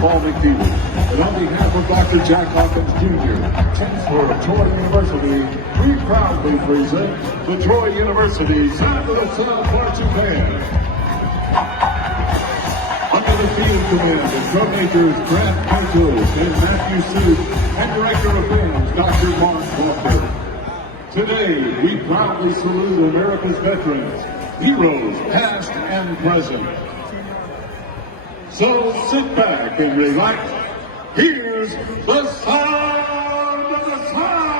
Paul McPeter. And on behalf of Dr. Jack Hawkins Jr., Chancellor of Troy University, we proudly present the Troy University Sound of the South Marching Band. Under the field command of drum majors Grant Petros and Matthew Suit, and Director of Bands Dr. Mark Walker. Today, we proudly salute America's veterans, heroes past and present. So sit back and relax. Here's the sound of the South!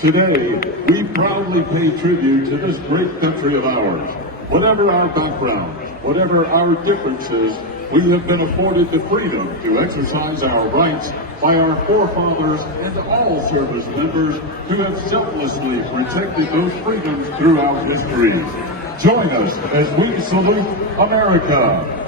Today, we proudly pay tribute to this great country of ours. Whatever our background, whatever our differences, we have been afforded the freedom to exercise our rights by our forefathers and all service members who have selflessly protected those freedoms throughout history. Join us as we salute America.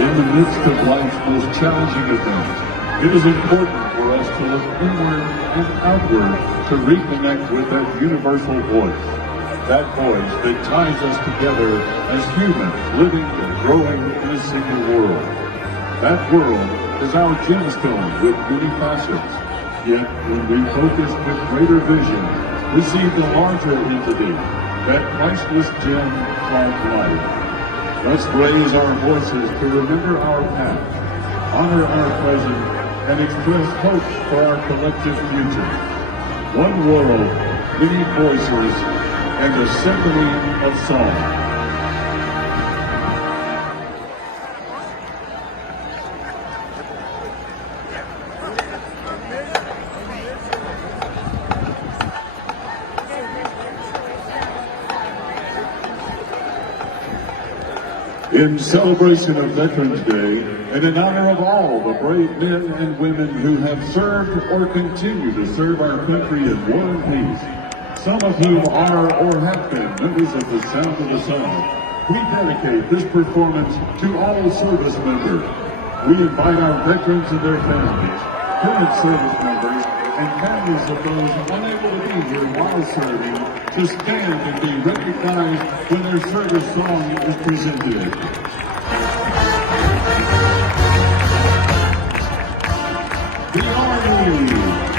In the midst of life's most challenging events, it is important for us to look inward and outward to reconnect with that universal voice. That voice that ties us together as humans living and growing in a single world. That world is our gemstone with many facets. Yet when we focus with greater vision, we see the larger entity, that priceless gem called life. Let's raise our voices to remember our past, honor our present, and express hope for our collective future. One world, many voices, and a symphony of song. In celebration of Veterans Day and in honor of all the brave men and women who have served or continue to serve our country in war and peace, some of whom are or have been members of the Sound of the Sun, we dedicate this performance to all service members. We invite our veterans and their families, current service members, and families of those unable to be here while serving to stand and be recognized when their service song is presented. The Army.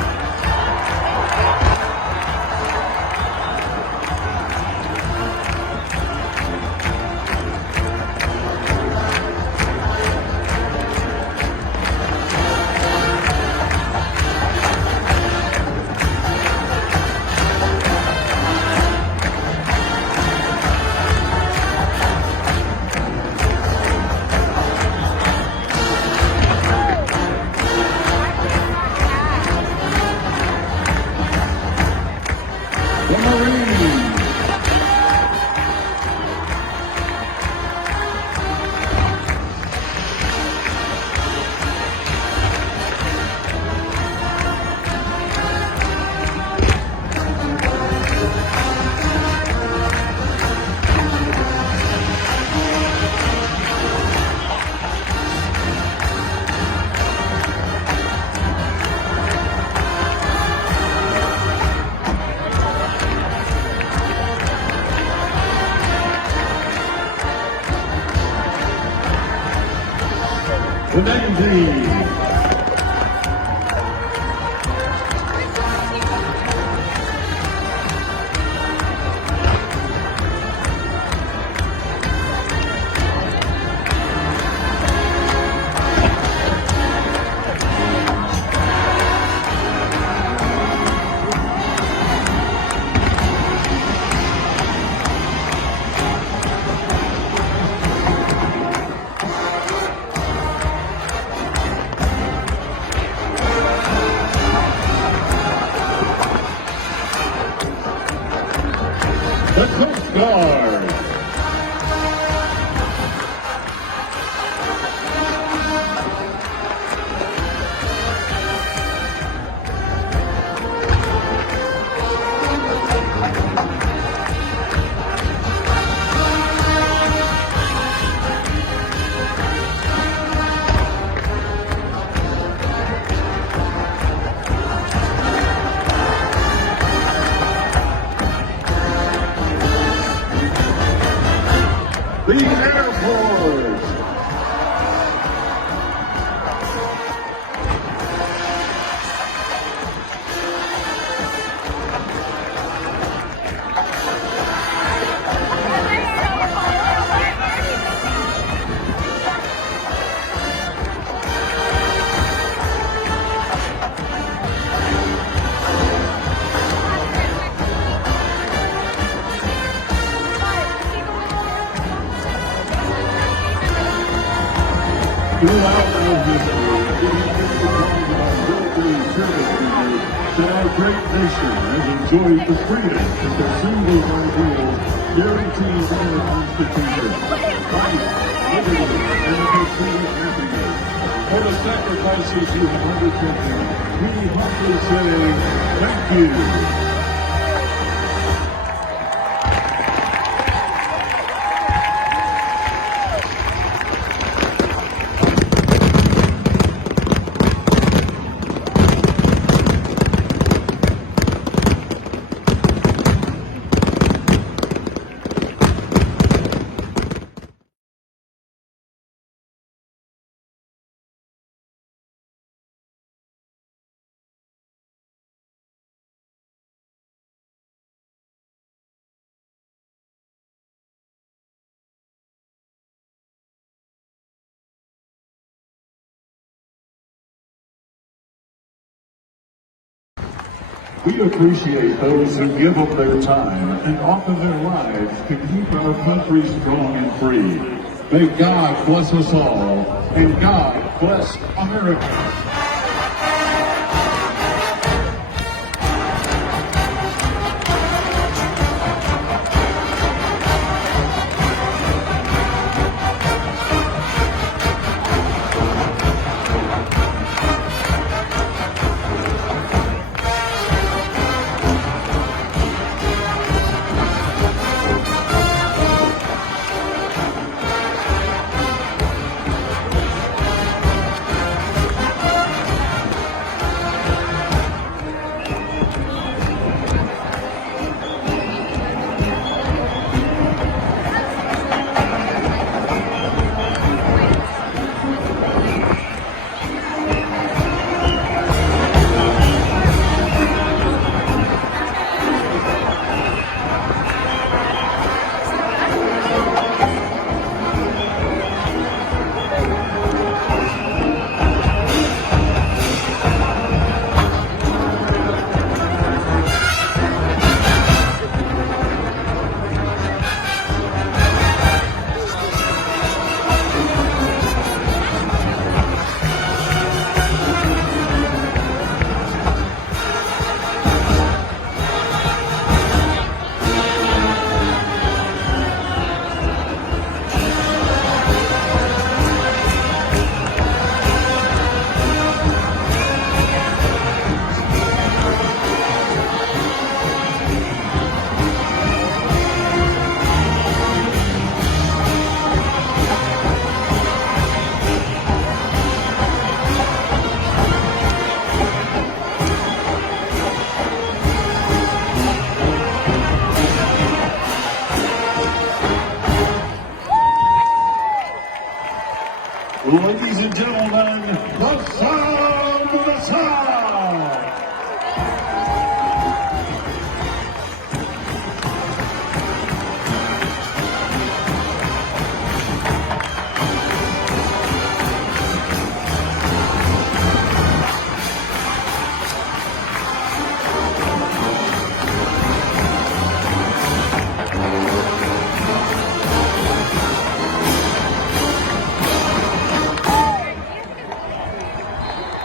The Marines. The Navy. The Coast Guard. The Air Force. Throughout our history, it has been because of our military service members that our great nation has enjoyed the freedom to pursue those ideals guaranteed by the Constitution. Life, liberty, and the pursuit of happiness. For the sacrifices you have undertaken, we humbly say, thank you. We appreciate those who give up their time and often their lives to keep our country strong and free. May God bless us all, and God bless America. Ladies and gentlemen, the sound of the South.